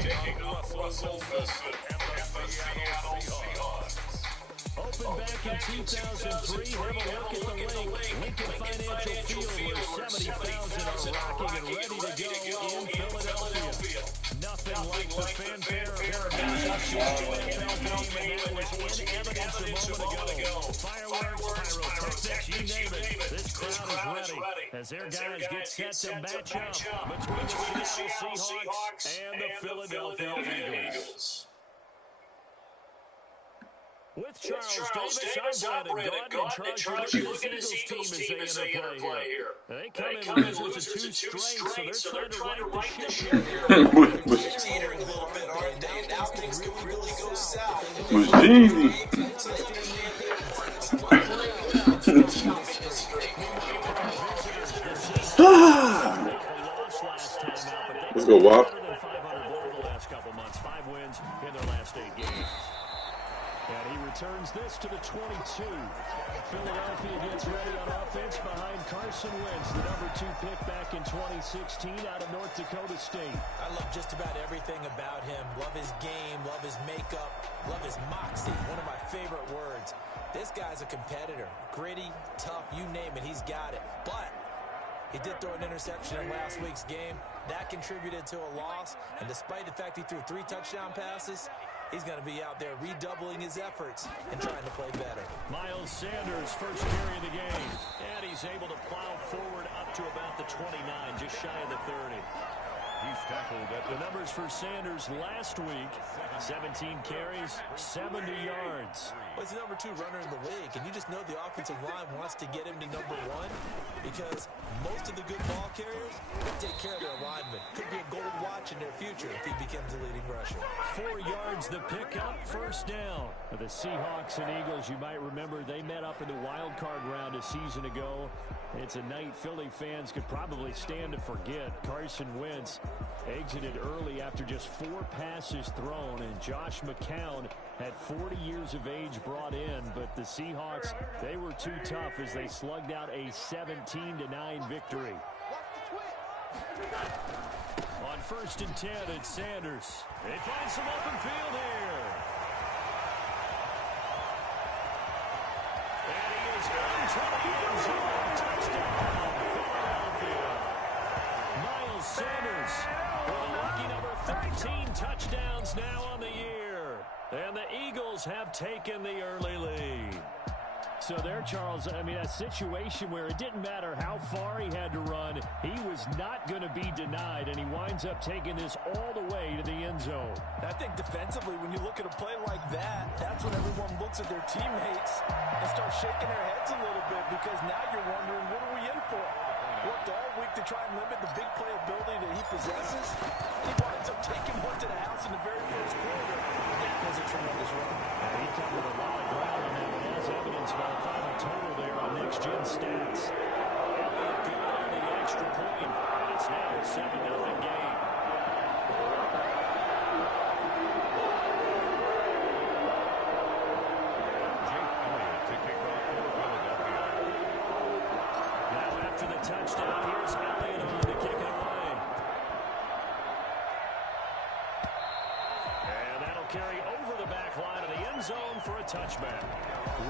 taking on Russell Wilson and the Seattle Seahawks. Opened back in 2003, have a look at the link. Lincoln Financial Field, where 70,000 are rocking and ready to go in Philadelphia. Nothing like the fanfare of Aaron Rodgers' game, and that was in evidence a moment ago. Fireworks, pyrotechnics, you name it. This crowd is ready as their guys get set to match up between the Seattle Seahawks and the Philadelphia Eagles. With Charles Davis, I'm Brandon Gaudin, and Charles, you look at this Eagles team as they interplay here. They come in losers to two straight, so they're trying to right the ship here. Was Teetering a little bit, aren't they? Now things could really go south. Jeezy. Let's go, Wop. 500 the last couple months, 5 wins in their last 8 games. And he returns this to the 22. Philadelphia gets ready on offense behind Carson Wentz, the #2 pick back in 2016 out of North Dakota State. I love just about everything about him. Love his game, love his makeup, love his moxie, one of my favorite words. This guy's a competitor. Gritty, tough, you name it, he's got it. But he did throw an interception in last week's game. That contributed to a loss. And despite the fact he threw 3 touchdown passes, he's going to be out there redoubling his efforts and trying to play better. Miles Sanders, first carry of the game. And he's able to plow forward up to about the 29, just shy of the 30. He's tackled at the numbers for Sanders last week. 17 carries, 70 yards. Well, he's the #2 runner in the league, and you just know the offensive line wants to get him to #1 because most of the good ball carriers take care of their linemen. Could be a gold watch in their future if he becomes the leading rusher. 4 yards the pickup, first down. The Seahawks and Eagles, you might remember, they met up in the wild card round a season ago. It's a night Philly fans could probably stand to forget. Carson Wentz exited early after just 4 passes thrown, and Josh McCown had 40 years of age brought in, but the Seahawks, they were too tough as they slugged out a 17-9 victory. On 1st and 10, it's Sanders. They find some open field here. And he is into the end zone. Touchdown, Philadelphia. Miles Sanders with a lucky number 13 touchdowns now on the year. And the Eagles have taken the early lead. So there, Charles, I mean, a situation where it didn't matter how far he had to run, he was not going to be denied, and he winds up taking this all the way to the end zone. I think defensively, when you look at a play like that, that's when everyone looks at their teammates and starts shaking their heads a little bit because now you're wondering, what are we in for? Worked all week to try and limit the big play ability that he possesses. He winds up taking one to the house in the very first quarter. That was a tremendous run. He covered a lot of ground on that one, as evidenced by the final total there on Next Gen Stats. Good on the extra point. It's now a 7-0 game. Now after the touchdown, here's Elliott on to kick it away. And that'll carry over the back line of the end zone for a touchback.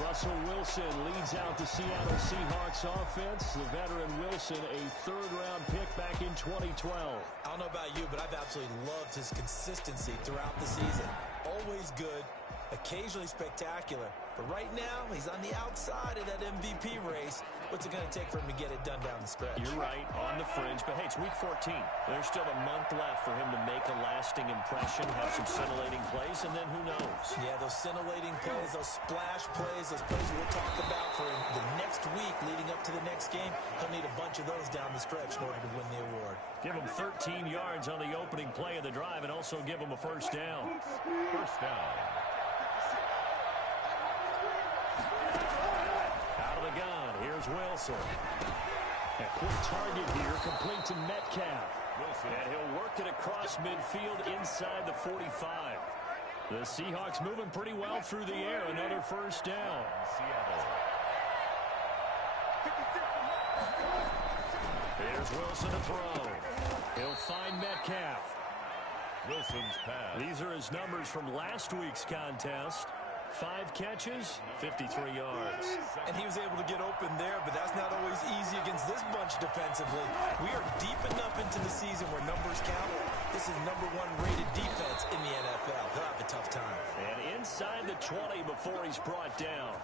Russell Wilson leads out the Seattle Seahawks offense. The veteran Wilson, a 3rd-round pick back in 2012. I don't know about you, but I've absolutely loved his consistency throughout the season. Always good, occasionally spectacular. But right now, he's on the outside of that MVP race. What's it going to take for him to get it done down the stretch? You're right, on the fringe. But, hey, it's week 14. There's still a month left for him to make a lasting impression, have some scintillating plays, and then who knows? Yeah, those scintillating plays, those splash plays, those plays we'll talk about for the next week leading up to the next game. He'll need a bunch of those down the stretch in order to win the award. Give him 13 yards on the opening play of the drive and also give him a first down. First down. Out of the gun, here's Wilson. A quick target here, complete to Metcalf. And he'll work it across midfield inside the 45. The Seahawks moving pretty well through the air. Another first down. Here's Wilson to throw. He'll find Metcalf. Wilson's pass. These are his numbers from last week's contest. 5 catches, 53 yards. And he was able to get open there, but that's not always easy against this bunch defensively. We are deep enough into the season where numbers count. This is #1 rated defense in the NFL. He'll have a tough time. And inside the 20 before he's brought down.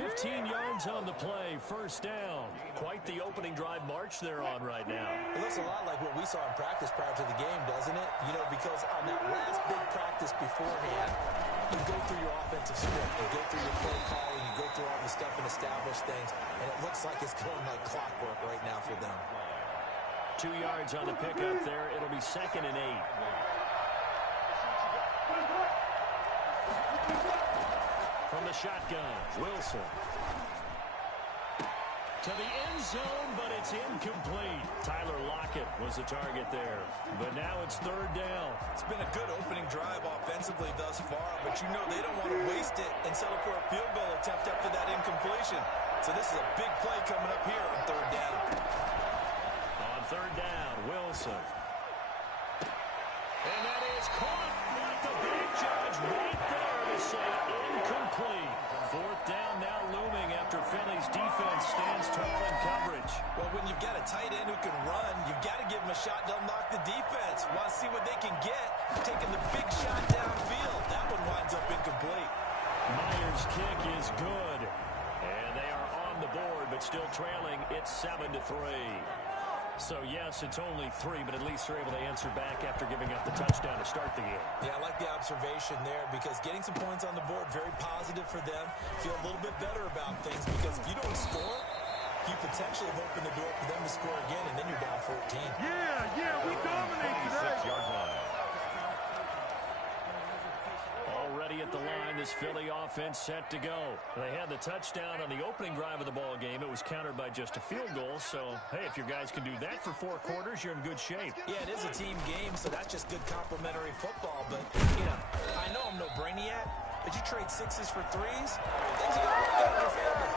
15 yards on the play, first down. Quite the opening drive march they're on right now. It looks a lot like what we saw in practice prior to the game, doesn't it? You know, because on that last big practice beforehand, you go through your offensive script, you go through your play calling, you go through all the stuff and establish things, and it looks like it's going like clockwork right now for them. 2 yards on the pickup there. It'll be 2nd and 8. From the shotgun, Wilson. To the end zone, but it's incomplete. Tyler Lockett was the target there. But now it's 3rd down. It's been a good opening drive offensively thus far, but you know they don't want to waste it and settle for a field goal attempt after that incompletion. So this is a big play coming up here on 3rd down. On 3rd down, Wilson. And that is caught. But the big judge right there to say incomplete. 4th down now looming after Philly's defense stands tall in coverage. Well, when you've got a tight end who can run, you've got to give him a shot to unlock the defense. Want to see what they can get. Taking the big shot downfield. That one winds up incomplete. Myers' kick is good. And they are on the board, but still trailing. It's 7-3. So, yes, it's only 3, but at least they're able to answer back after giving up the touchdown to start the game. Yeah, I like the observation there because getting some points on the board, very positive for them. Feel a little bit better about things because if you don't score, you potentially have opened the door for them to score again, and then you're down 14. Yeah, we dominate today. 26-yard line. Already at the line, this Philly offense set to go. They had the touchdown on the opening drive of the ball game. It was countered by just a field goal. So, hey, if your guys can do that for 4 quarters, you're in good shape. Yeah, it is a team game, so that's just good complementary football. But, you know, I know I'm no brainiac, but you trade 6s for 3s, things are going to work out in your favor.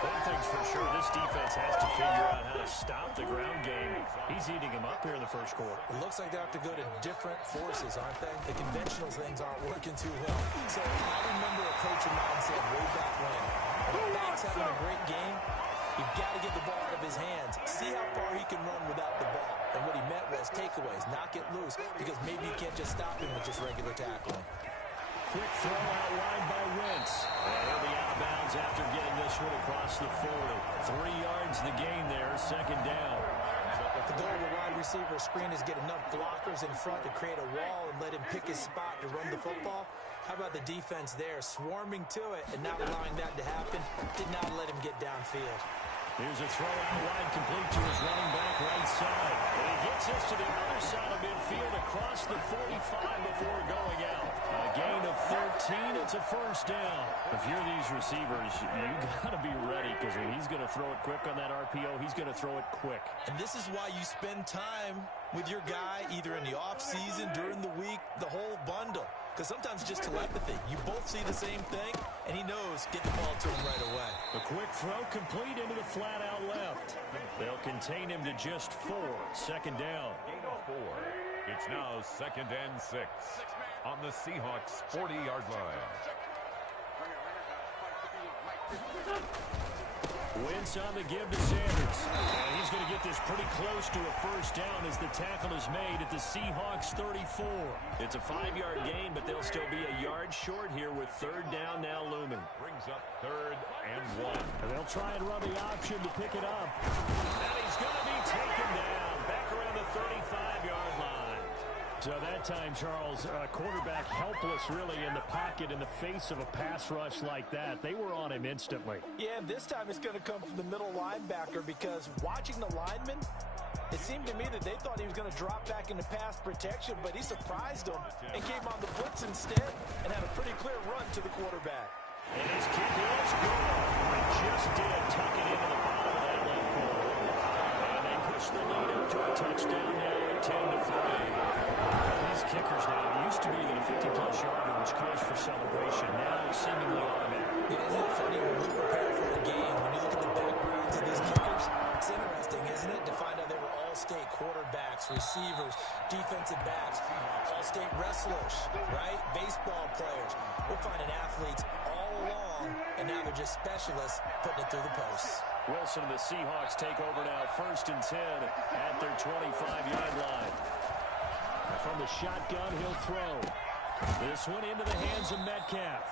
One thing's for sure, this defense has to figure out how to stop the ground game. He's eating them up here in the first quarter. It looks like they have to go to different forces, aren't they? The conventional things aren't working too well. So I remember a coach of mine said way back when a back's having a great game, you've got to get the ball out of his hands. See how far he can run without the ball. And what he meant was takeaways, knock it loose, because maybe you can't just stop him with just regular tackling. Quick throw out wide by Wentz. And he'll be out of bounds after getting this one across the 40. 3 yards the gain there, 2nd down. The goal of a wide receiver screen is get enough blockers in front to create a wall and let him pick his spot to run the football. How about the defense there, swarming to it and not allowing that to happen? Did not let him get downfield. Here's a throw out wide, complete to his running back right side. And he gets us to the other side of midfield across the 45 before going out. A gain of 13, it's a first down. If you're these receivers, you got to be ready because when he's going to throw it quick on that RPO, he's going to throw it quick. And this is why you spend time with your guy either in the offseason, during the week, the whole bundle. Because sometimes just telepathy. You both see the same thing, and he knows get the ball to him right away. A quick throw complete into the flat out left. They'll contain him to just 4. 2nd down. Gain of 4. It's now 2nd and 6 on the Seahawks' 40-yard line. Wentz on the give to Sanders. And he's going to get this pretty close to a first down as the tackle is made at the Seahawks 34. It's a 5-yard gain, but they'll still be a yard short here with 3rd down now looming. Brings up 3rd and 1. And they'll try and run the option to pick it up. And he's going to be taken down back around the 35-yard line. So that time, Charles, quarterback helpless really in the pocket in the face of a pass rush like that. They were on him instantly. Yeah, this time it's going to come from the middle linebacker because watching the lineman, it seemed to me that they thought he was going to drop back into pass protection, but he surprised them and came on the blitz instead and had a pretty clear run to the quarterback. And his kick is good. He just did tuck it into the bottom of that left corner. And they push the lead up to a touchdown now at 10-3. These kickers now, it used to be that a 50-plus yarder was cause for celebration. Now it's seemingly automatic. Yeah, isn't it funny when we prepare for a game, when you look at the backgrounds of these kickers, it's interesting, isn't it, to find out they were all all-state quarterbacks, receivers, defensive backs, all-state wrestlers, right? Baseball players. We're finding athletes all along, and now they're just specialists putting it through the posts. Wilson and the Seahawks take over now, 1st and 10 at their 25-yard line. From the shotgun, he'll throw. This one into the hands of Metcalf.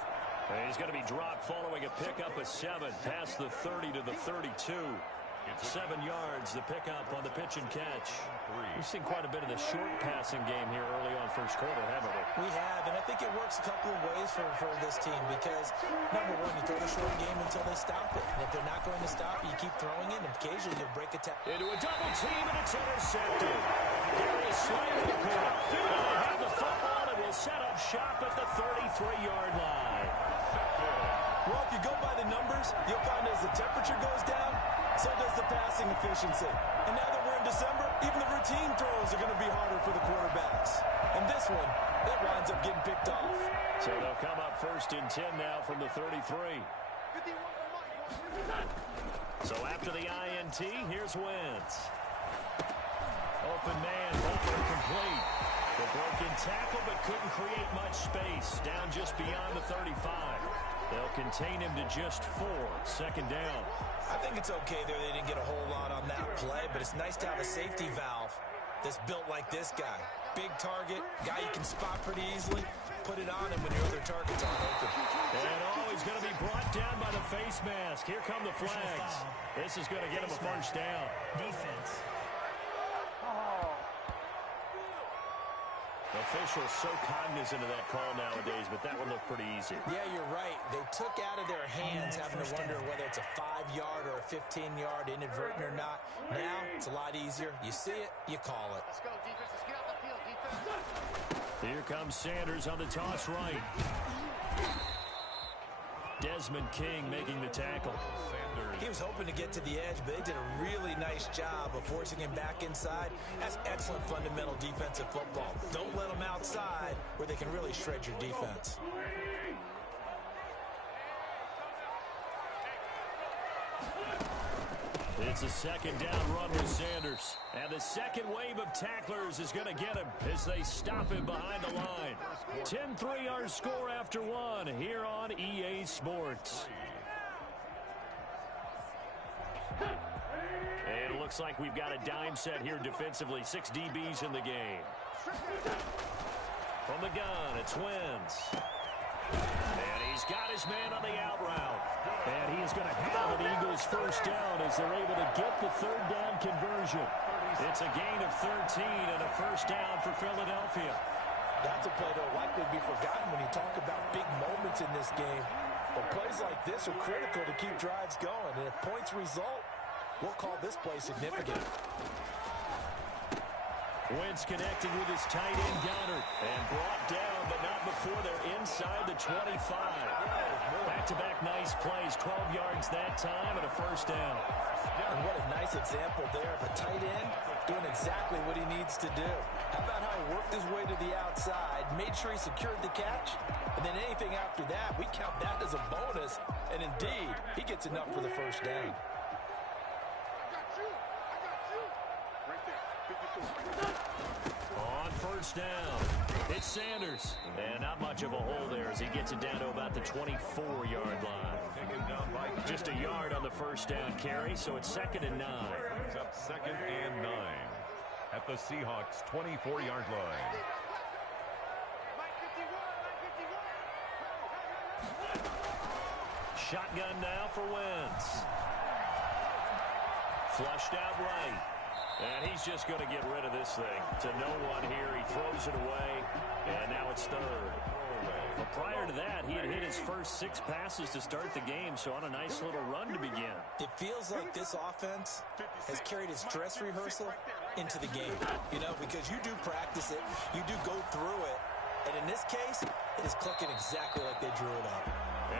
And he's going to be dropped following a pickup of 7 past the 30 to the 32. 7 yards, the pickup on the pitch and catch. We've seen quite a bit of the short passing game here early on first quarter, haven't we? We have, and I think it works a couple of ways for this team because, number one, you throw the short game until they stop it. And if they're not going to stop it, you keep throwing it, and occasionally you'll break a tackle. Into a double team, and it's intercepted. Darius Slay with the pick. They have the football, and will set up shop at the 33-yard line. Well, if you go by the numbers, you'll find as the temperature goes down, so does the passing efficiency. And now that we're in December, even the routine throws are going to be harder for the quarterbacks. And this one, it winds up getting picked off. So they'll come up 1st and 10 now from the 33. So after the INT, here's Wentz. Open man, Butler complete. The broken tackle, but couldn't create much space. Down just beyond the 35. They'll contain him to just 4. 2nd down. I think it's okay there. They didn't get a whole lot on that play, but it's nice to have a safety valve that's built like this guy. Big target, guy you can spot pretty easily. Put it on him when your other targets aren't open. And he's going to be brought down by the face mask. Here come the flags. This is going to get him a 1st down. Defense. Officials so cognizant of that call nowadays, but that would look pretty easy. Yeah, you're right. They took out of their hands having to wonder whether it's a 5-yard or a 15-yard inadvertent or not. Now, it's a lot easier. You see it, you call it. Let's go, defense. Let's get out the field, defense. Here comes Sanders on the toss right. Desmond King making the tackle. He was hoping to get to the edge, but they did a really nice job of forcing him back inside. That's excellent fundamental defensive football. Don't let them outside where they can really shred your defense. It's a 2nd down run with Sanders. And the second wave of tacklers is going to get him as they stop him behind the line. 10-3 our score after 1 here on EA Sports. And it looks like we've got a dime set here defensively. 6 DBs in the game. From the gun, it's Wentz. And he's got his man on the out route. And he is going to have an Eagles 1st down as they're able to get the 3rd down conversion. It's a gain of 13 and a 1st down for Philadelphia. That's a play that'll likely be forgotten when you talk about big moments in this game. But plays like this are critical to keep drives going. And if points result, we'll call this play significant. Wentz connected with his tight end Goddard and brought down, but not before they're inside the 25. Back-to-back nice plays, 12 yards that time and a 1st down. And what a nice example there of a tight end doing exactly what he needs to do. How about how he worked his way to the outside, made sure he secured the catch, and then anything after that, we count that as a bonus. And indeed, he gets enough for the 1st down. On 1st down, it's Sanders. And not much of a hole there as he gets it down to about the 24-yard line. Just a yard on the 1st down carry, so it's 2nd and 9. Brings up 2nd and 9 at the Seahawks' 24-yard line. Shotgun now for Wentz. Flushed out right. And he's just going to get rid of this thing to no one here. He throws it away, and now it's 3rd. But prior to that, he had hit his first 6 passes to start the game, so on a nice little run to begin. It feels like this offense has carried its dress rehearsal into the game, you know, because you do practice it, you do go through it, and in this case, it is clicking exactly like they drew it up.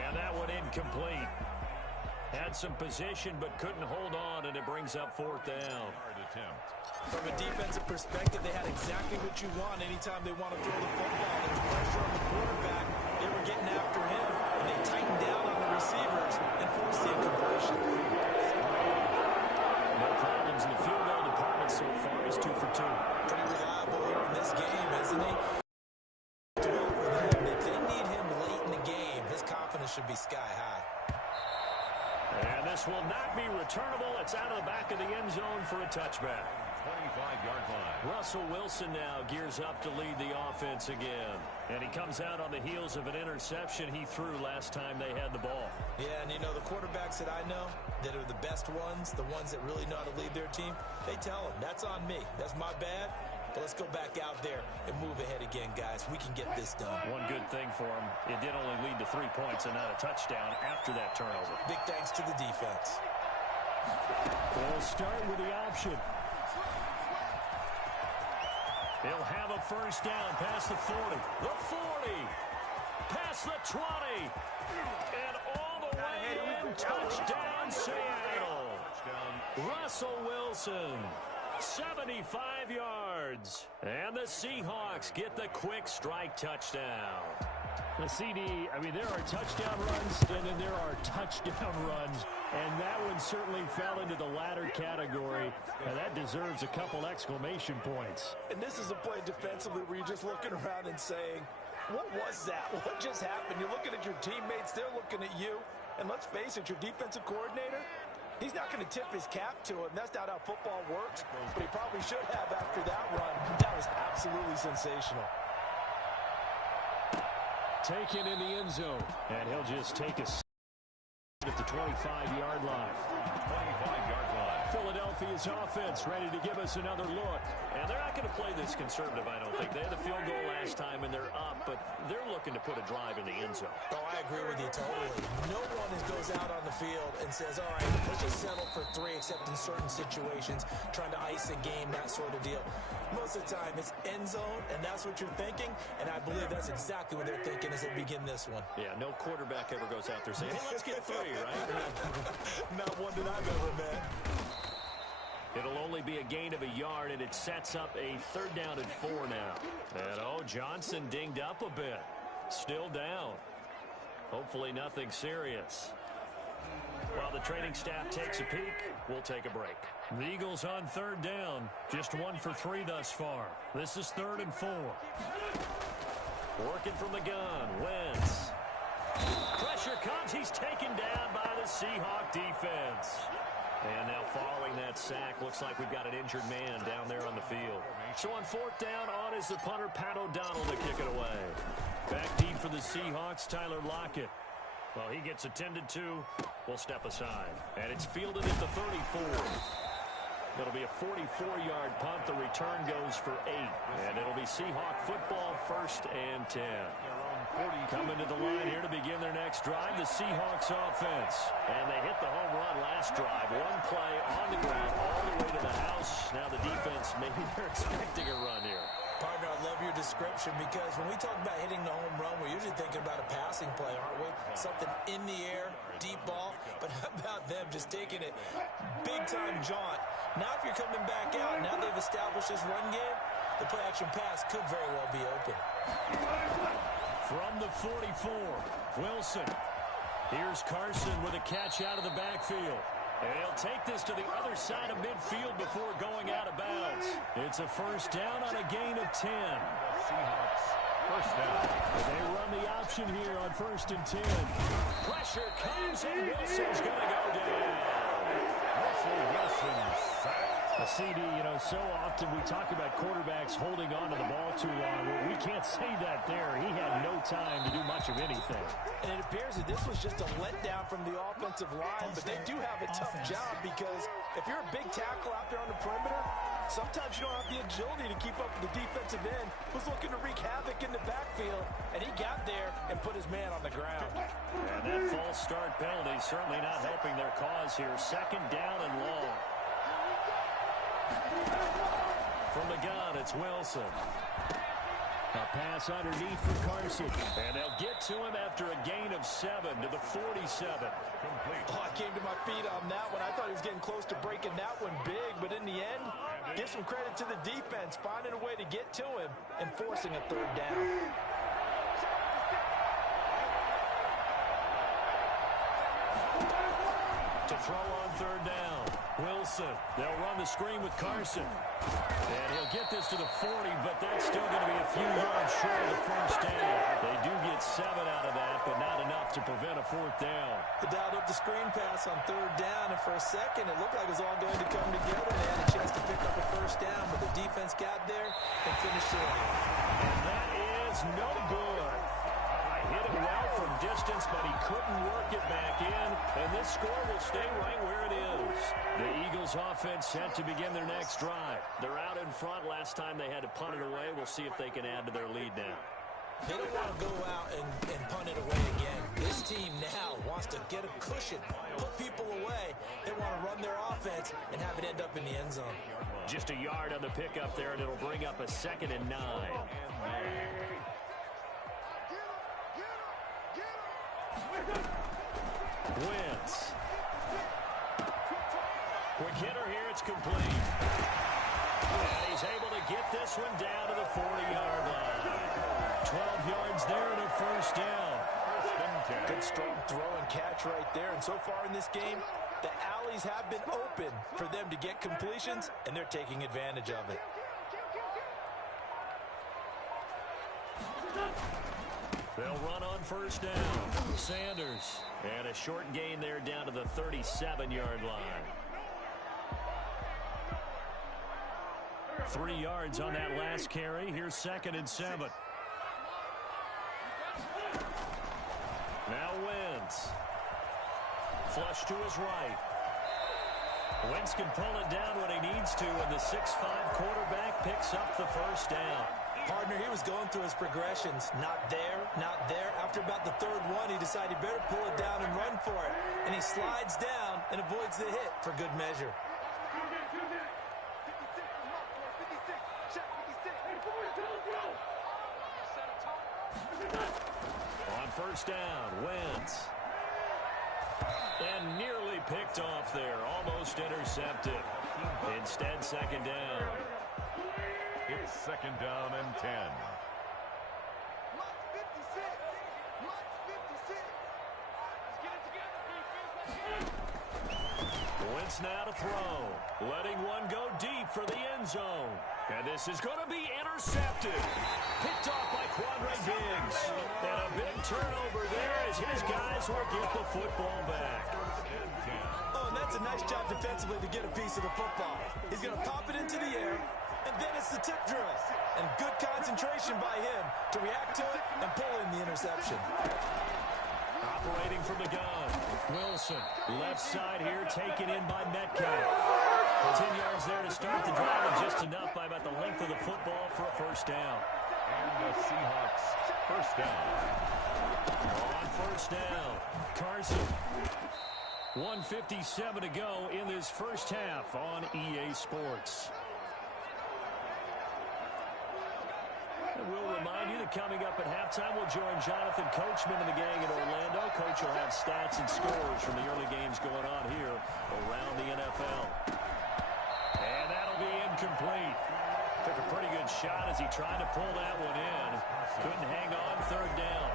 And that one incomplete. Had some position, but couldn't hold on, and it brings up 4th down. From a defensive perspective, they had exactly what you want anytime they want to throw the football. There's pressure on the quarterback. They were getting after him, and they tightened down on the receivers and forced the incompletion. No problems in the field goal department and so far he's 2 for 2. Pretty reliable here in this game, isn't he? If they need him late in the game, his confidence should be sky high. And this will not be returnable. It's out of the back of the end zone for a touchback. 25-yard line. Russell Wilson now gears up to lead the offense again. And he comes out on the heels of an interception he threw last time they had the ball. Yeah, and you know, the quarterbacks that I know that are the best ones, the ones that really know how to lead their team, they tell them, that's on me. That's my bad. But let's go back out there and move ahead again, guys. We can get this done. One good thing for him, it did only lead to 3 points and not a touchdown after that turnover. Big thanks to the defense. We'll start with the option. He'll have a first down past the 40. The 40. Past the 20. And all the way in. Touchdown, Seattle. Russell Wilson. 75 yards. And the Seahawks get the quick strike touchdown. The CD, I mean, there are touchdown runs, and then there are touchdown runs. And that one certainly fell into the latter category. And that deserves a couple exclamation points. And this is a play defensively where you're just looking around and saying, what was that? What just happened? You're looking at your teammates. They're looking at you. And let's face it, your defensive coordinator, he's not going to tip his cap to him. That's not how football works. But he probably should have after that run. That was absolutely sensational. Taken in the end zone. And he'll just take a at the 25-yard line. 25-yard line. Philadelphia's offense ready to give us another look. And they're not going to play this conservative, I don't think. They had a field goal last time, and they're up, but they're looking to put a drive in the end zone. Oh, I agree with you totally. No one goes out on the field and says, all right, let's just settle for 3, except in certain situations, trying to ice a game, that sort of deal. Most of the time, it's end zone, and that's what you're thinking, and I believe that's exactly what they're thinking as they begin this one. Yeah, no quarterback ever goes out there saying, hey, let's get 3, right? Not one that I've ever met. It'll only be a gain of a yard, and it sets up a 3rd down and 4 now. And, Johnson dinged up a bit. Still down. Hopefully nothing serious. While the training staff takes a peek, we'll take a break. The Eagles on 3rd down. Just 1 for 3 thus far. This is 3rd and 4. Working from the gun. Wentz. Pressure comes. He's taken down by the Seahawk defense. And now following that sack, looks like we've got an injured man down there on the field. So on 4th down, on is the punter, Pat O'Donnell, to kick it away. Back deep for the Seahawks, Tyler Lockett. Well, he gets attended to. We'll step aside. And it's fielded at the 34. It'll be a 44-yard punt. The return goes for 8. And it'll be Seahawk football, 1st and 10. Coming to the line here to begin their next drive, the Seahawks offense. And they hit the home run last drive. 1 play on the ground all the way to the house. Now the defense, maybe they're expecting a run here. Partner, I love your description because when we talk about hitting the home run, we're usually thinking about a passing play, aren't we? Something in the air, deep ball. But how about them just taking it big-time jaunt? Now if you're coming back out, now they've established this run game, the play-action pass could very well be open. From the 44, Wilson. Here's Carson with a catch out of the backfield. And he'll take this to the other side of midfield before going out of bounds. It's a 1st down on a gain of 10. Seahawks, 1st down. They run the option here on 1st and 10. Pressure comes, and Wilson's going to go down. Russell Wilson sacked. A CD, so often we talk about quarterbacks holding on to the ball too long. Well, we can't say that there. He had no time to do much of anything. And it appears that this was just a letdown from the offensive line, but they do have a tough job because if you're a big tackle out there on the perimeter, sometimes you don't have the agility to keep up with the defensive end who's looking to wreak havoc in the backfield, and he got there and put his man on the ground. And that false start penalty certainly not helping their cause here. 2nd down and long. From the gun, it's Wilson. A pass underneath for Carson. And they'll get to him after a gain of 7 to the 47. Complete. Oh, I came to my feet on that one. I thought he was getting close to breaking that one big, but in the end, give some credit to the defense, finding a way to get to him and forcing a 3rd down. To throw on third down. Wilson. They'll run the screen with Carson. And he'll get this to the 40, but that's still going to be a few yards short of the first down. They do get 7 out of that, but not enough to prevent a fourth down. They dialed up the screen pass on third down, and for a second, it looked like it was all going to come together. They had a chance to pick up a first down, but the defense got there and finished it off. And that is no good. Hit it well from distance, but he couldn't work it back in, and this score will stay right where it is. The Eagles offense set to begin their next drive. They're out in front. Last time they had to punt it away. We'll see if they can add to their lead now. They don't want to go out and punt it away again. This team now wants to get a cushion, put people away. They want to run their offense and have it end up in the end zone. Just a yard on the pickup there, and it'll bring up a 2nd and 9. Wentz. Quick hitter here, it's complete. And he's able to get this one down to the 40-yard line. 12 yards there and a first down. Good strong throw and catch right there. And so far in this game, the alleys have been open for them to get completions, and they're taking advantage of it. They'll run on first down. Sanders. And a short gain there down to the 37-yard line. 3 yards on that last carry. Here's 2nd and 7. Now Wentz. Flush to his right. Wentz can pull it down when he needs to, and the 6'5 quarterback picks up the first down. Partner, he was going through his progressions. Not there, not there. After about the third one, he decided he better pull it down and run for it. And he slides down and avoids the hit for good measure. On first down, Wentz. And nearly picked off there. Almost intercepted. Instead, 2nd down. It's 2nd down and 10. Wentz now to throw. Letting one go deep for the end zone. And this is going to be intercepted. Picked off by Quandre Diggs. And a big turnover there as his guys will get the football back. Oh, and that's a nice job defensively to get a piece of the football. He's going to pop it into the air, and then it's the tip drill. And good concentration by him to react to it and pull in the interception. Operating from the gun. Wilson, left side here, taken in by Metcalf. 10 yards there to start the drive, and just enough by about the length of the football for a first down. And the Seahawks first down. On first down, Carson. 1:57 to go in this first half on EA Sports. And we'll remind you that coming up at halftime, we'll join Jonathan Coachman and the gang in Orlando. Coach will have stats and scores from the early games going on here around the NFL. And that'll be incomplete. Took a pretty good shot as he tried to pull that one in. Couldn't hang on, third down.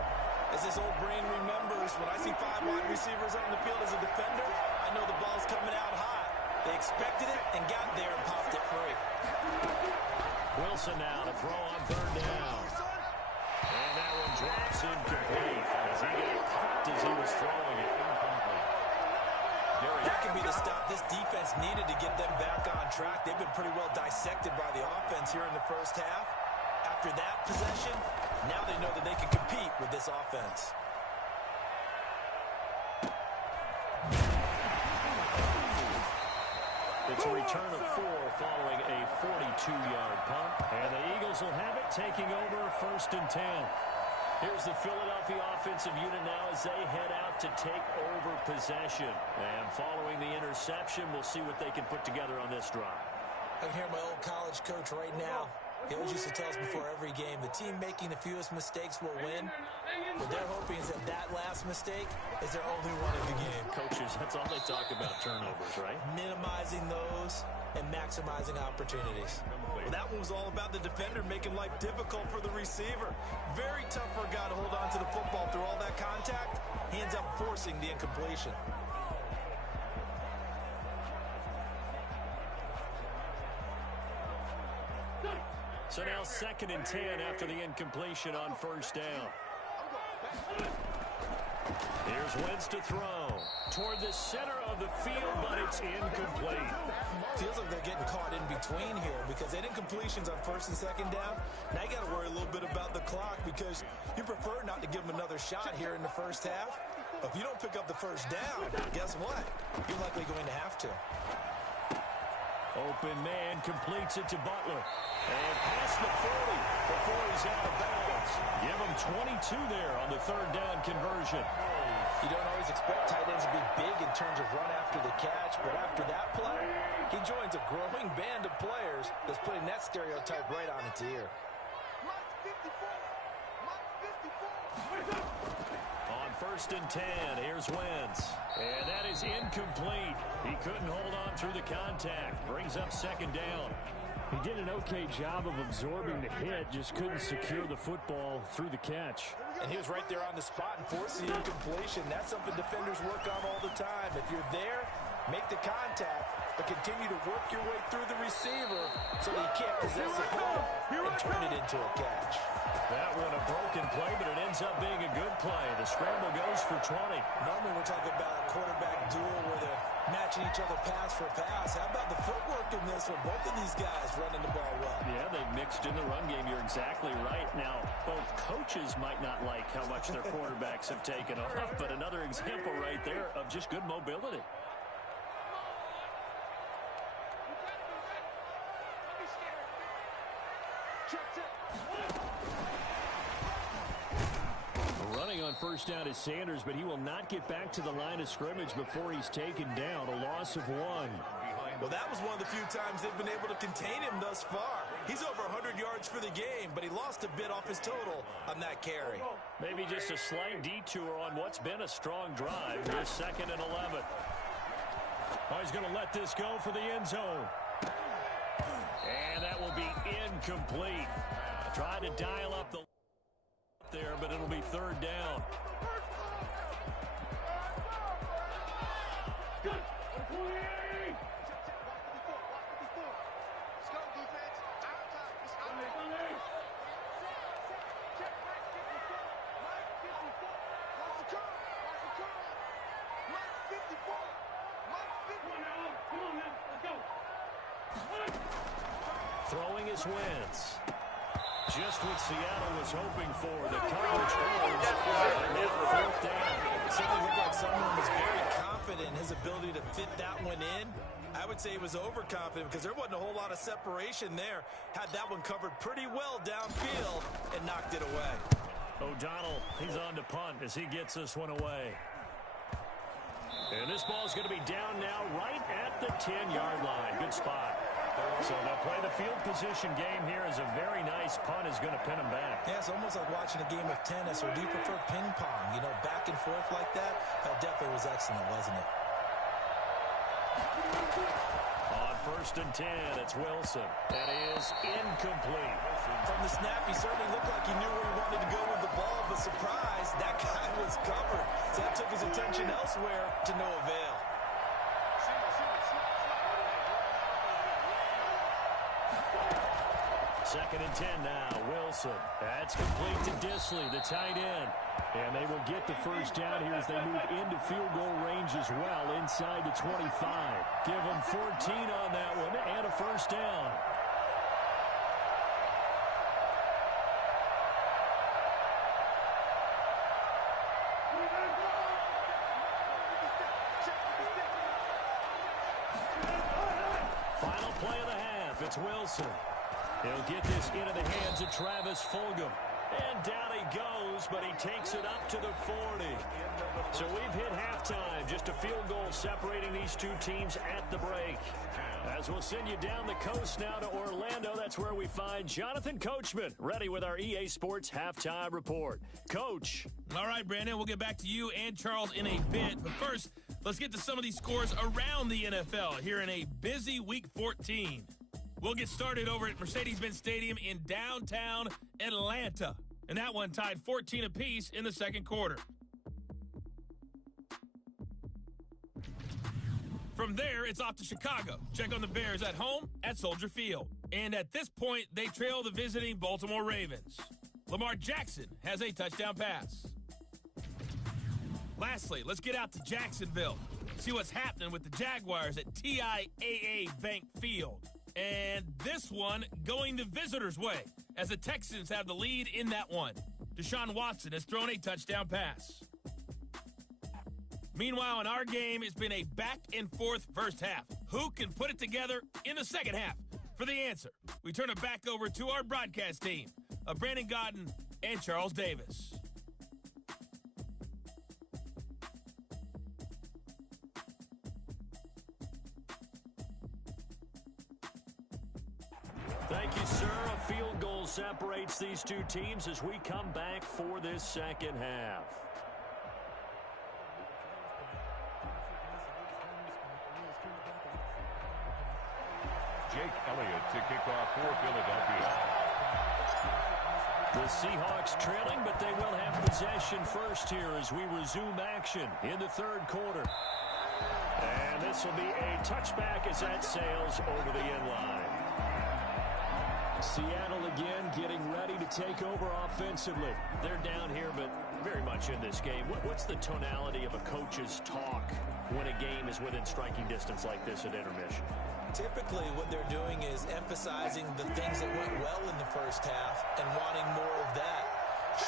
As his old brain remembers, when I see 5 wide receivers on the field as a defender, I know the ball's coming out hot. They expected it and got there and popped it free. Wilson now to throw on third down. And that one drops incomplete as he got popped as he was throwing it. That can be the stop this defense needed to get them back on track. They've been pretty well dissected by the offense here in the first half. After that possession, now they know that they can compete with this offense. It's a return of 4 following a 42-yard punt. And the Eagles will have it, taking over 1st and 10. Here's the Philadelphia offensive unit now as they head out to take over possession. And following the interception, we'll see what they can put together on this drive. I can hear my old college coach right now. He always used to tell us before every game, the team making the fewest mistakes will win. What they're hoping is that last mistake is their only one in the game. Coaches, that's all they talk about, turnovers, right? Minimizing those and maximizing opportunities. Well, that one was all about the defender making life difficult for the receiver. Very tough for a guy to hold on to the football through all that contact. He ends up forcing the incompletion. So now 2nd and 10 after the incompletion on first down. Here's Wentz to throw toward the center of the field, but it's incomplete. Feels like they're getting caught in between here because they did completions on 1st and 2nd down. Now you got to worry a little bit about the clock because you prefer not to give them another shot here in the first half. But if you don't pick up the first down, guess what? You're likely going to have to. Open man completes it to Butler. And past the 40 before he's out of bounds. Give him 22 there on the 3rd down conversion. You don't always expect tight ends to be big in terms of run after the catch, but after that play, he joins a growing band of players that's putting that stereotype right on its ear. On 1st and 10, here's Wentz. And that is incomplete. He couldn't hold on through the contact. Brings up 2nd down. He did an okay job of absorbing the hit, just couldn't secure the football through the catch. And he was right there on the spot and forcing the incompletion. That's something defenders work on all the time. If you're there, make the contact, but continue to work your way through the receiver so that he can't possess the ball and turn it into a catch. That one a broken play, but it ends up being a good play. The scramble goes for 20. Normally we're talking about a quarterback duel where they're matching each other pass for pass. How about the footwork in this one? Both of these guys running the ball well. Yeah, they've mixed in the run game. You're exactly right. Now, both coaches might not like how much their quarterbacks have taken off, but another example right there of just good mobility. Running on first down is Sanders, but he will not get back to the line of scrimmage before he's taken down. A loss of 1. Well, that was one of the few times they've been able to contain him thus far. He's over 100 yards for the game, but he lost a bit off his total on that carry. Maybe just a slight detour on what's been a strong drive. Here's 2nd and 11. Oh, he's going to let this go for the end zone. And that will be incomplete. Try to dial up the there, but it'll be 3rd down. Throwing is Wentz. Just what Seattle was hoping for. The coverage holds. And now 4th down. Certainly looked like someone was very confident in his ability to fit that one in. I would say he was overconfident because there wasn't a whole lot of separation there. Had that one covered pretty well downfield and knocked it away. O'Donnell, he's on to punt as he gets this one away. And this ball's going to be down now right at the 10-yard line. Good spot. So they'll play the field position game here as a very nice punt is going to pin them back. Yeah, it's almost like watching a game of tennis, or do you prefer ping pong? You know, back and forth like that? That definitely was excellent, wasn't it? On 1st and 10, it's Wilson. That is incomplete. From the snap, he certainly looked like he knew where he wanted to go with the ball, but surprise, that guy was covered. So that took his attention elsewhere to no avail. Second and 10 now, Wilson. That's complete to Disley, the tight end. And they will get the first down here as they move into field goal range as well, inside the 25. Give them 14 on that one, and a first down. Final play of the half, it's Wilson. He'll get this into the hands of Travis Fulgham. And down he goes, but he takes it up to the 40. So we've hit halftime. Just a field goal separating these two teams at the break. As we'll send you down the coast now to Orlando, that's where we find Jonathan Coachman, ready with our EA Sports Halftime Report. Coach. All right, Brandon, we'll get back to you and Charles in a bit. But first, let's get to some of these scores around the NFL here in a busy Week 14. We'll get started over at Mercedes-Benz Stadium in downtown Atlanta. And that one tied 14 apiece in the second quarter. From there, it's off to Chicago. Check on the Bears at home at Soldier Field. And at this point, they trail the visiting Baltimore Ravens. Lamar Jackson has a touchdown pass. Lastly, let's get out to Jacksonville. See what's happening with the Jaguars at TIAA Bank Field. And this one going the visitors' way, as the Texans have the lead in that one. Deshaun Watson has thrown a touchdown pass. Meanwhile, in our game, it's been a back-and-forth first half. Who can put it together in the second half? For the answer, we turn it back over to our broadcast team of Brandon Godden and Charles Davis. Thank you, sir. A field goal separates these two teams as we come back for this second half. Jake Elliott to kick off for Philadelphia. The Seahawks trailing, but they will have possession first here as we resume action in the third quarter. And this will be a touchback as that sails over the end line. Seattle again getting ready to take over offensively. They're down here, but very much in this game. What's the tonality of a coach's talk when a game is within striking distance like this at intermission? Typically, what they're doing is emphasizing the things that went well in the first half and wanting more of that.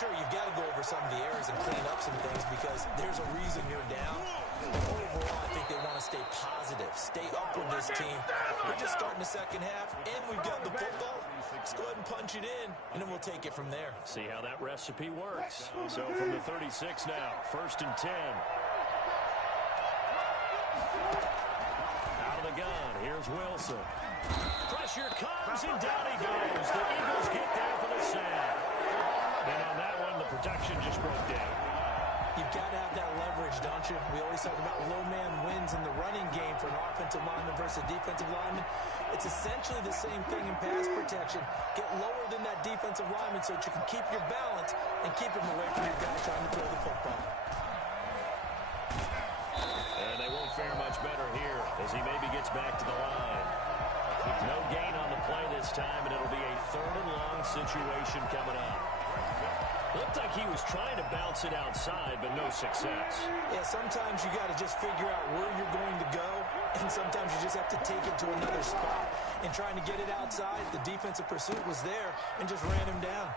Sure, you've got to go over some of the errors and clean up some things because there's a reason you're down. But overall, I think they want to stay positive, stay up with this team. We're just starting the second half, and we've got the football. Let's go ahead and punch it in, and then we'll take it from there. See how that recipe works. So from the 36 now, 1st and 10. Out of the gun, here's Wilson. Pressure comes, and down he goes. The Eagles get there for the sack. And on that one, the protection just broke down. You've got to have that leverage, don't you? We always talk about low man wins in the running game for an offensive lineman versus a defensive lineman. It's essentially the same thing in pass protection. Get lower than that defensive lineman so that you can keep your balance and keep him away from your guy trying to throw the football. And they won't fare much better here as he maybe gets back to the line. No gain on the play this time, and it'll be a 3rd and long situation coming up. Looked like he was trying to bounce it outside, but no success. Yeah, sometimes you got to just figure out where you're going to go, and sometimes you just have to take it to another spot. And trying to get it outside, the defensive pursuit was there and just ran him down.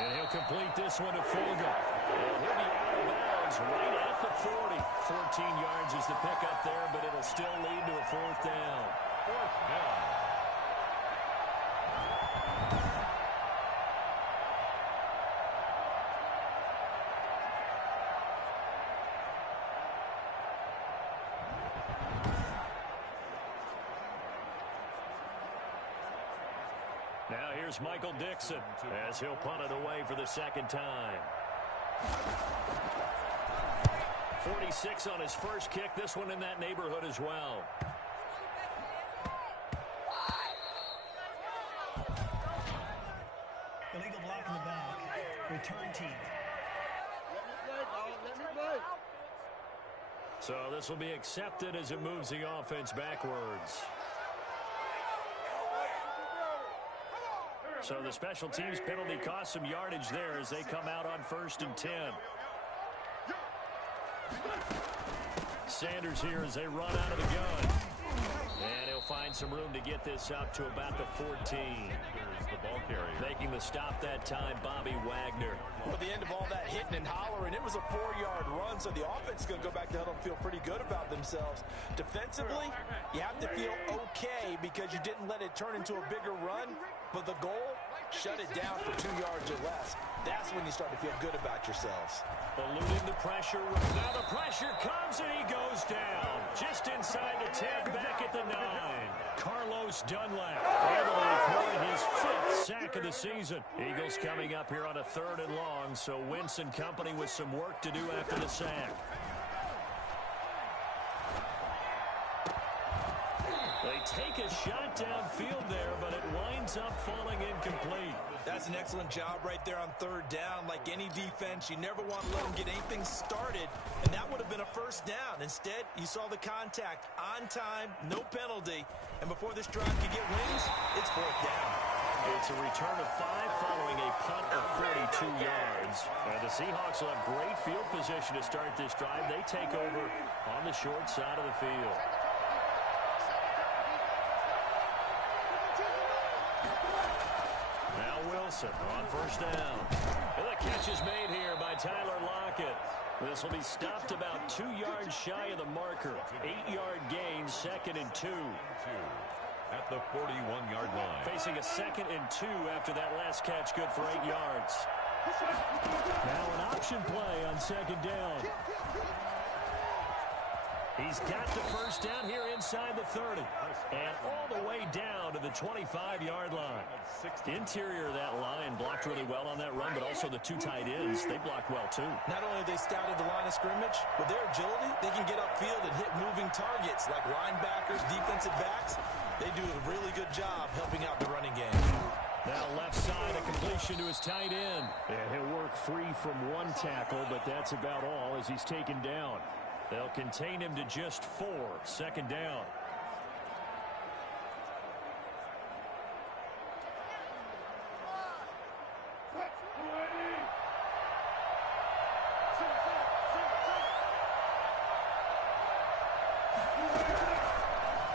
And he'll complete this one to Fulgham. And he'll be out of bounds right at the 40. 14 yards is the pickup there, but it'll still lead to a 4th down. 4th down. Now here's Michael Dixon as he'll punt it away for the 2nd time. 46 on his first kick. This one in that neighborhood as well. Illegal block in the back. Return team. So this will be accepted as it moves the offense backwards. So the special teams penalty cost some yardage there as they come out on 1st and 10. Sanders here as they run out of the gun. And he'll find some room to get this up to about the 14. There's the ball carrier. Making the stop that time, Bobby Wagner. Well, at the end of all that hitting and hollering, it was a 4-yard run, so the offense is going to go back to huddle and feel pretty good about themselves. Defensively, you have to feel okay because you didn't let it turn into a bigger run, but the goal, shut it down for 2 yards or less. That's when you start to feel good about yourselves. Eluding the pressure. Now the pressure comes and he goes down. Just inside the 10, back at the 9. Carlos Dunlap able to record his 5th sack of the season. Eagles coming up here on a 3rd and long, so Wentz and company with some work to do after the sack. They They take a shot downfield there, but it winds up falling incomplete. That's an excellent job right there on third down. Like any defense, you never want to let them get anything started, and that would have been a first down. Instead, you saw the contact on time, no penalty, and before this drive could get wings, it's fourth down. It's a return of 5 following a punt of 42 yards. The Seahawks will have great field position to start this drive. They take over on the short side of the field. Now Wilson on first down. And the catch is made here by Tyler Lockett. This will be stopped about 2 yards shy of the marker. 8-yard gain, 2nd and 2. At the 41-yard line. Facing a 2nd and 2 after that last catch, good for 8 yards. Now an option play on 2nd down. He's got the first down here inside the 30. And all the way down to the 25-yard line. Interior of that line blocked really well on that run, but also the 2 tight ends, they blocked well too. Not only have they scouted the line of scrimmage, with their agility, they can get upfield and hit moving targets like linebackers, defensive backs. They do a really good job helping out the running game. Now left side, a completion to his tight end. Yeah, he'll work free from one tackle, but that's about all as he's taken down. They'll contain him to just 4, 2nd down.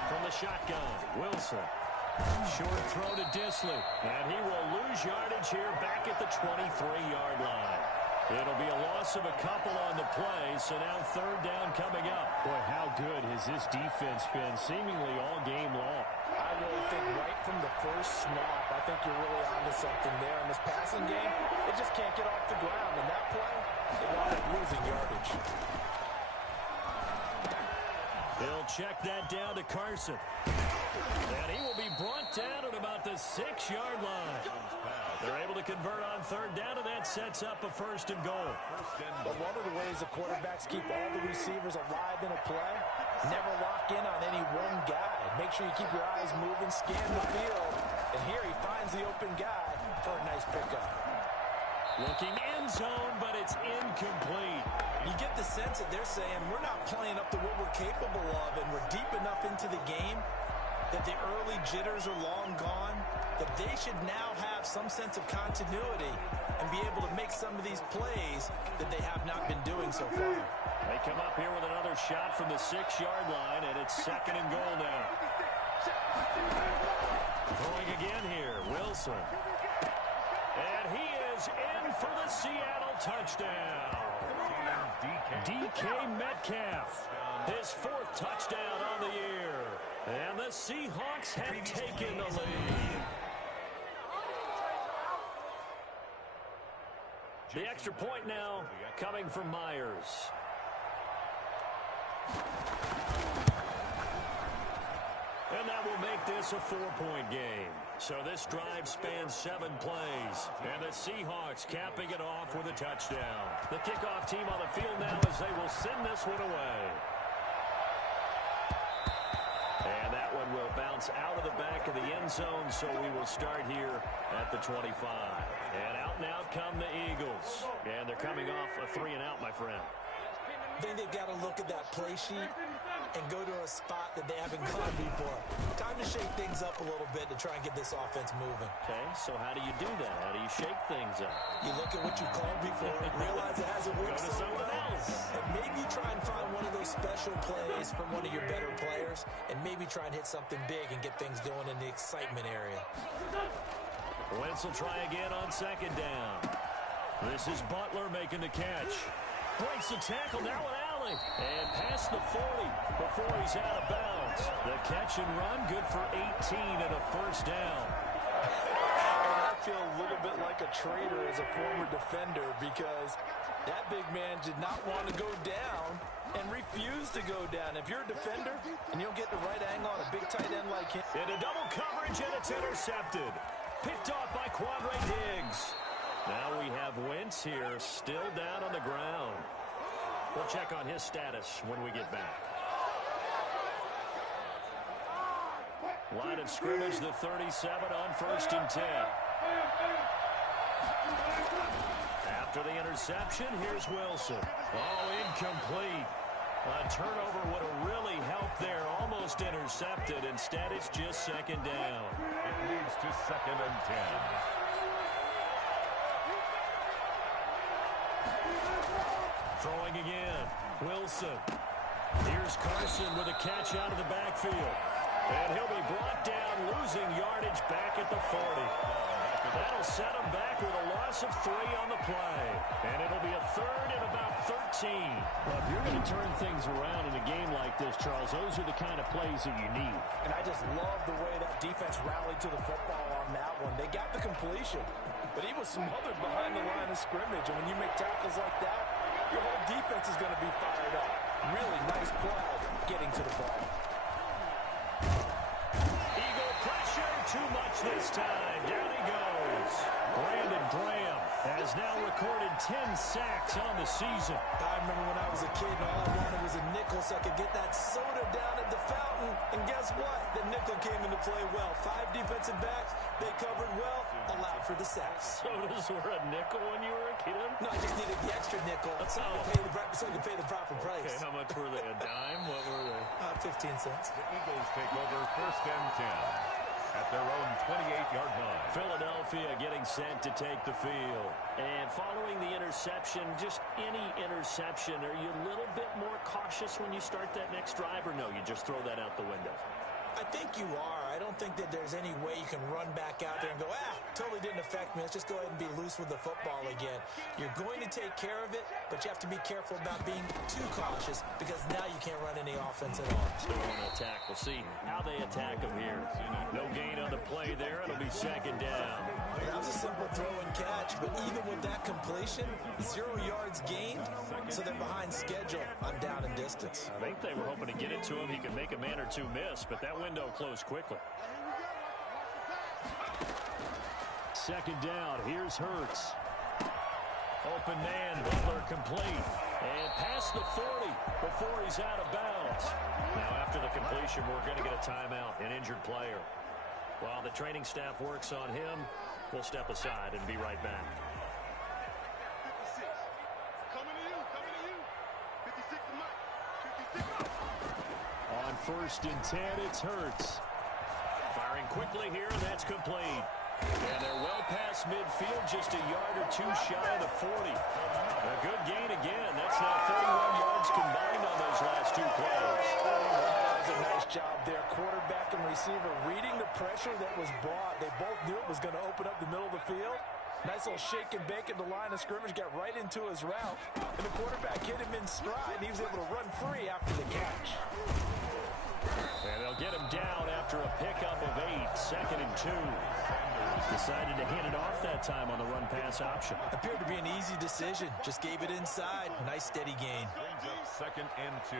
From the shotgun, Wilson. Short throw to Disley. And he will lose yardage here back at the 23-yard line. It'll be a loss of a couple on the play, so now 3rd down coming up. Boy, how good has this defense been seemingly all game long? I really think right from the first snap, I think you're really onto something there. In this passing game, it just can't get off the ground. And that play, they wound up losing yardage. They'll check that down to Carson. And he will be brought down at about the 6-yard line. They're able to convert on 3rd down, and that sets up a 1st and goal. But one of the ways the quarterbacks keep all the receivers alive in a play, never lock in on any one guy. Make sure you keep your eyes moving, scan the field. And here he finds the open guy for a nice pickup. Looking end zone, but it's incomplete. You get the sense that they're saying we're not playing up to what we're capable of, and we're deep enough into the game that the early jitters are long gone, that they should now have some sense of continuity and be able to make some of these plays that they have not been doing so far. They come up here with another shot from the 6-yard line, and it's 2nd and goal now. Throwing again here, Wilson. And he is in for the Seattle touchdown. DK Metcalf, his 4th touchdown on the year. And the Seahawks have taken the lead. The extra point now coming from Myers. And that will make this a 4-point game. So this drive spans 7 plays. And the Seahawks capping it off with a touchdown. The kickoff team on the field now as they will send this one away. And that one will bounce out of the back of the end zone, so we will start here at the 25. And out come the Eagles. And they're coming off a 3-and-out, my friend. I think they've got to look at that play sheet and go to a spot that they haven't gone before. Time to shake things up a little bit to try and get this offense moving. Okay, so how do you do that? How do you shake things up? You look at what you called before and realize it hasn't worked Go to so someone well. else. And maybe try and find one of those special plays from one of your better players and maybe try and hit something big and get things going in the excitement area. Wentz will try again on 2nd down. This is Butler making the catch. Breaks the tackle, now an alley. And past the 40 before he's out of bounds. The catch and run, good for 18 and a 1st down. I feel a little bit like a traitor as a former defender because that big man did not want to go down and refused to go down. If you're a defender and you don't get the right angle on a big tight end like him. Into double coverage, and it's intercepted. Picked off by Quandre Diggs. Now we have Wentz here, still down on the ground. We'll check on his status when we get back. Line of scrimmage, the 37 on 1st and 10. After the interception, here's Wilson. Oh, incomplete. A turnover would have really helped there. Almost intercepted. Instead, it's just 2nd down. It leads to 2nd and 10. Throwing again. Wilson. Here's Carson with a catch out of the backfield. And he'll be brought down, losing yardage back at the 40. That'll set him back with a loss of 3 on the play. And it'll be a 3rd and about 13. Well, if you're going to turn things around in a game like this, Charles, those are the kind of plays that you need. And I just love the way that defense rallied to the football on that one. They got the completion, but he was smothered behind the line of scrimmage. And when you make tackles like that, your whole defense is going to be fired up. Really nice play getting to the ball. Eagle pressure, too much this time. Down he goes. Brandon Graham has now recorded 10 sacks on the season. I remember when I was a kid and all I wanted was a nickel so I could get that soda down at the fountain. And guess what? The nickel came into play well. 5 defensive backs, they covered well, allowed for the sacks. Sodas were a nickel when you were a kid? No, I just needed the extra nickel so I could pay the proper price. Okay, how much were they? A dime? What were they? 15 cents. The Eagles take over 1st and 10. At their own 28-yard line. Philadelphia getting set to take the field. And following the interception, just any interception, are you a little bit more cautious when you start that next drive, or no, you just throw that out the window? I think you are. I don't think that there's any way you can run back out there and go, totally didn't affect me. Let's just go ahead and be loose with the football again. You're going to take care of it, but you have to be careful about being too cautious because now you can't run any offense at all. Still on attack. We'll see how they attack them here. No gain on the play there. It'll be 2nd down. That was a simple throw and catch, but even with that completion, 0 yards gained, so they're behind schedule on down and distance. I think they were hoping to get it to him. He could make a man or two miss, but that window closed quickly. 2nd down. Here's Hurts. Open man, Butler complete. And past the 40 before he's out of bounds. Now after the completion, we're going to get a timeout, an injured player. While the training staff works on him, we'll step aside and be right back. On 1st and 10, it's Hurts. Firing quickly here, and that's complete. And they're well past midfield, just a yard or two shy of the 40. A good gain again. That's now 31 yards combined on those last 2 plays. That was a nice job there. Quarterback and receiver reading the pressure that was brought. They both knew it was going to open up the middle of the field. Nice little shake and bake at the line of scrimmage, got right into his route. And the quarterback hit him in stride, and he was able to run free after the catch. And they'll get him down after a pickup of 8, 2nd and 2. Decided to hand it off that time on the run-pass option. Appeared to be an easy decision. Just gave it inside. Nice steady gain. Brings up 2nd and 2.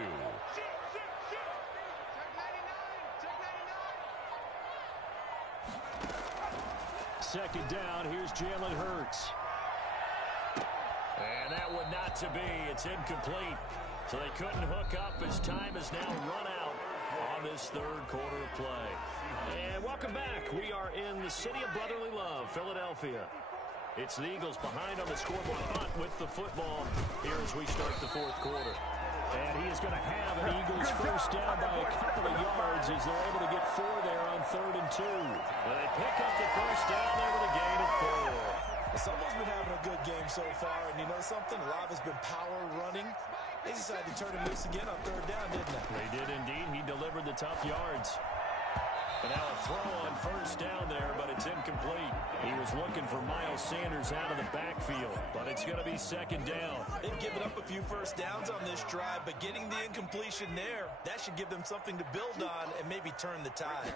Second down. Here's Jalen Hurts. And that would not to be. It's incomplete. So they couldn't hook up as time is now run out on this 3rd quarter of play. And welcome back. We are in the city of brotherly love, Philadelphia. It's the Eagles behind on the scoreboard, Hunt with the football here as we start the 4th quarter. And he is going to have an Eagles first down by a couple of yards as they're able to get 4 there on 3rd and 2. Well, they pick up the first down there with a gain of 4. Someone's been having a good game so far, and you know something? A lot has been power running. They decided to turn him loose again on 3rd down, didn't they? They did indeed. He delivered the tough yards. And now a throw on first down there, but it's incomplete. He was looking for Miles Sanders out of the backfield, but it's going to be 2nd down. They've given up a few first downs on this drive, but getting the incompletion there, that should give them something to build on and maybe turn the tide.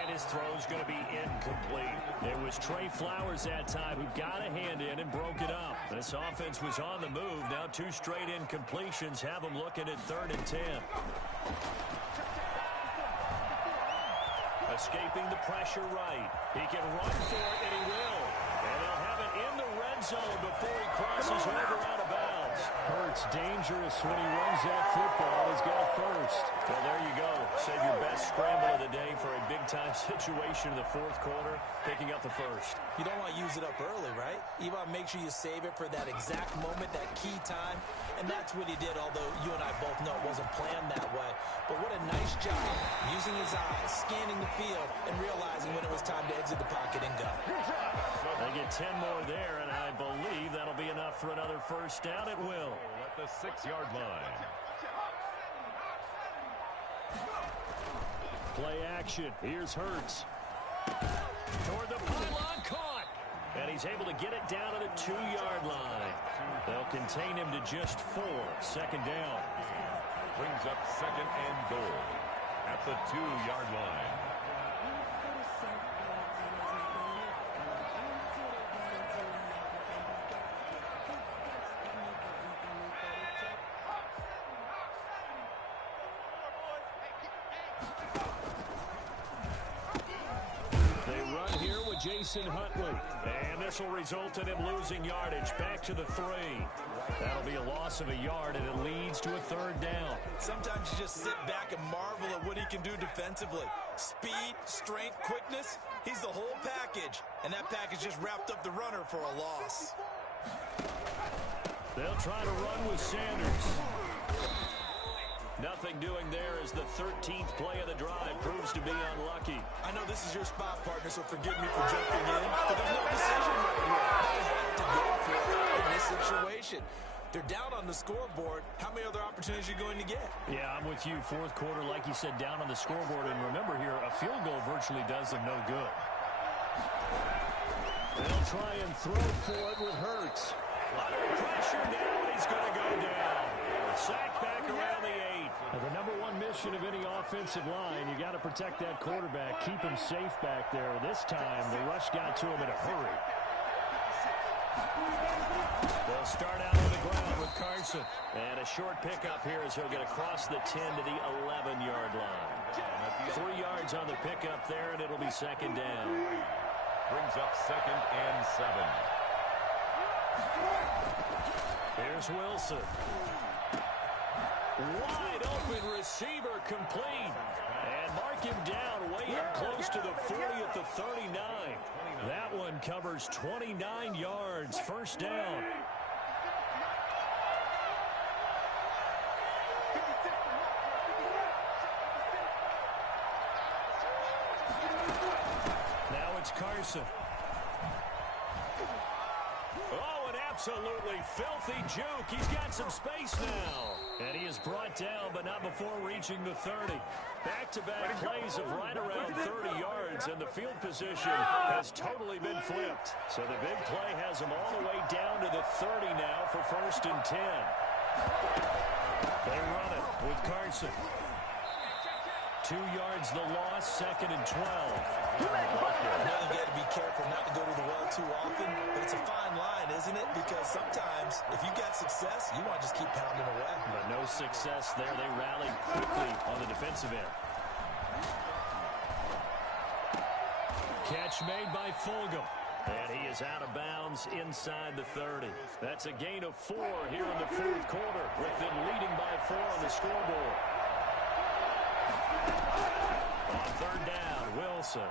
And his throw's going to be incomplete. It was Trey Flowers that time who got a hand in and broke it up. This offense was on the move. Now 2 straight incompletions have them looking at 3rd and 10. Escaping the pressure right. He can run for it, and he will. And they'll have it in the red zone before he crosses over out of bounds. Hurts dangerous when he runs that football. He's got a first. Well, there you go. Save your best scramble of the day for a big-time situation in the fourth quarter, picking up the first. You don't want to use it up early, right? You want to make sure you save it for that exact moment, that key time. And that's what he did, although you and I both know it wasn't planned that way. But what a nice job using his eyes, scanning the field, and realizing when it was time to exit the pocket and go. They get 10 more there, and I believe that'll be enough for another first down at will. At the 6-yard line. Play action. Here's Hurts. Toward the pylon, caught. And he's able to get it down to the 2-yard line. They'll contain him to just 4. Second down. Brings up second and goal at the 2-yard line. Jason Huntley. And this will result in him losing yardage. Back to the 3. That'll be a loss of a yard, and it leads to a third down. Sometimes you just sit back and marvel at what he can do defensively. Speed, strength, quickness. He's the whole package. And that package just wrapped up the runner for a loss. They'll try to run with Sanders. Nothing doing there as the 13th play of the drive proves to be unlucky. I know this is your spot, partner, so forgive me for jumping in, but there's no decision right here. They have to go for it in this situation. They're down on the scoreboard. How many other opportunities are you going to get? Yeah, I'm with you. Fourth quarter, like you said, down on the scoreboard. And remember here, a field goal virtually does them no good. They'll try and throw for it with Hurts. Under pressure now, and he's going to go down. Sack back around the 8. Now, the number one mission of any offensive line, you got to protect that quarterback, keep him safe back there. This time, the rush got to him in a hurry. They'll start out on the ground with Carson. And a short pickup here as he'll get across the 10 to the 11-yard line. 3 yards on the pickup there, and it'll be second down. Brings up second and 7. Here's Wilson. Wide open receiver complete. And mark him down way up close to the 40 at the 39. That one covers 29 yards. First down. Now it's Carson. Oh, an absolutely filthy juke. He's got some space now. And he is brought down, but not before reaching the 30. Back-to-back plays of right around 30 yards, and the field position has totally been flipped. So the big play has him all the way down to the 30 now for first and 10. They run it with Carson. 2 yards the loss, second and 12. You know you got to be careful not to go to the well too often, but it's a fine line, isn't it? Because sometimes if you got success, you want to just keep pounding away. But no success there. They rallied quickly on the defensive end. Catch made by Fulgham. And he is out of bounds inside the 30. That's a gain of 4 here in the fourth quarter, with them leading by 4 on the scoreboard. On third down, Wilson.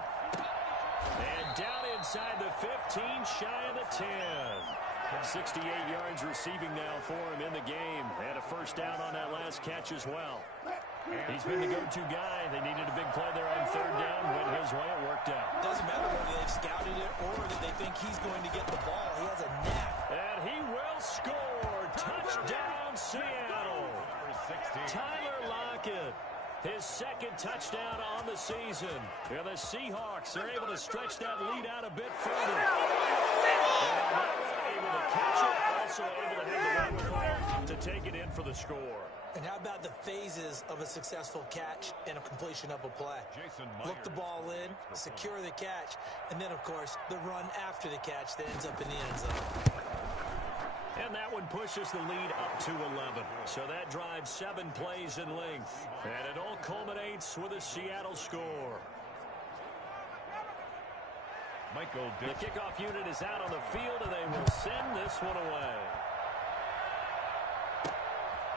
And down inside the 15, shy of the 10. 68 yards receiving now for him in the game. And a first down on that last catch as well. He's been the go-to guy. They needed a big play there on third down. Went his way, it worked out. Doesn't matter whether they've scouted it or that they think he's going to get the ball. He has a knack. And he will score. Touchdown, Seattle. Tyler Lockett. His second touchdown on the season. And the Seahawks are able to stretch that lead out a bit further. And able to catch it, also able to have the wherewithal to take it in for the score. And how about the phases of a successful catch and a completion of a play? Look the ball in, secure the catch, and then, of course, the run after the catch that ends up in the end zone. And that one pushes the lead up to 11. So that drives 7 plays in length. And it all culminates with a Seattle score. The kickoff unit is out on the field, and they will send this one away.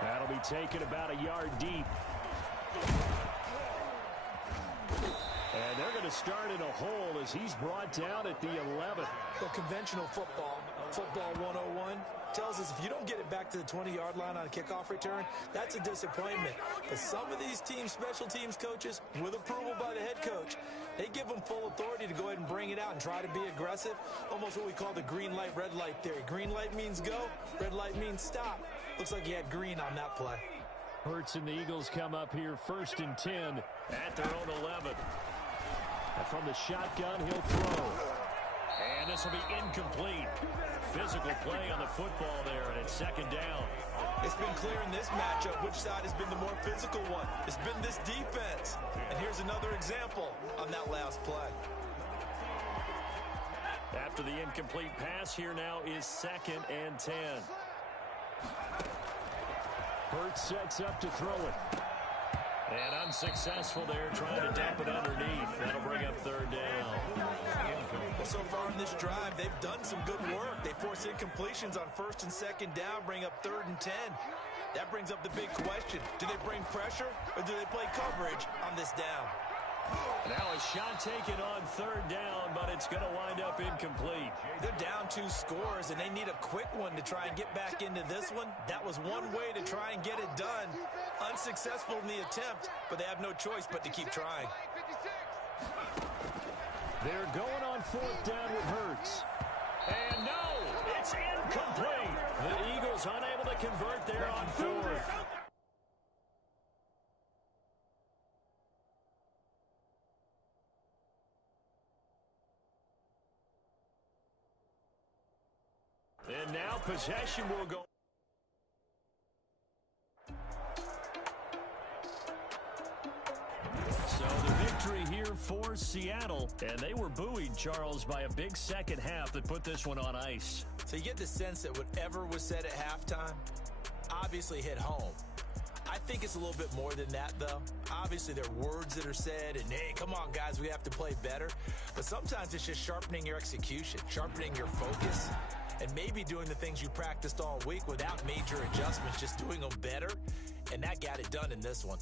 That'll be taken about a yard deep. And they're going to start in a hole as he's brought down at the 11. The conventional football 101, tells us if you don't get it back to the 20-yard line on a kickoff return, that's a disappointment. But some of these special teams coaches, with approval by the head coach, they give them full authority to go ahead and bring it out and try to be aggressive, almost what we call the green light, red light theory. Green light means go, red light means stop. Looks like he had green on that play. Hurts and the Eagles come up here 1st and 10 at their own 11. And from the shotgun, he'll throw. And this will be incomplete. Physical play on the football there, and it's 2nd down. It's been clear in this matchup which side has been the more physical one. It's been this defense. And here's another example on that last play. After the incomplete pass, here now is 2nd and 10. Hurts sets up to throw it. And unsuccessful there, trying to dump it underneath. That'll bring up 3rd down. Well, so far in this drive, they've done some good work. They force incompletions on 1st and 2nd down, bring up 3rd and 10. That brings up the big question. Do they bring pressure, or do they play coverage on this down? Now a shot taken on 3rd down, but it's going to wind up incomplete. They're down 2 scores, and they need a quick one to try and get back into this one. That was one way to try and get it done. Unsuccessful in the attempt, but they have no choice but to keep trying. They're going on 4th down with Hurts. And no, it's incomplete. The Eagles unable to convert there on 4th. And now possession will go. So the victory here for Seattle. And they were buoyed, Charles, by a big second half that put this one on ice. So you get the sense that whatever was said at halftime obviously hit home. I think it's a little bit more than that, though. Obviously, there are words that are said, and hey, come on, guys, we have to play better. But sometimes it's just sharpening your execution, sharpening your focus, and maybe doing the things you practiced all week without major adjustments, just doing them better. And that got it done in this one.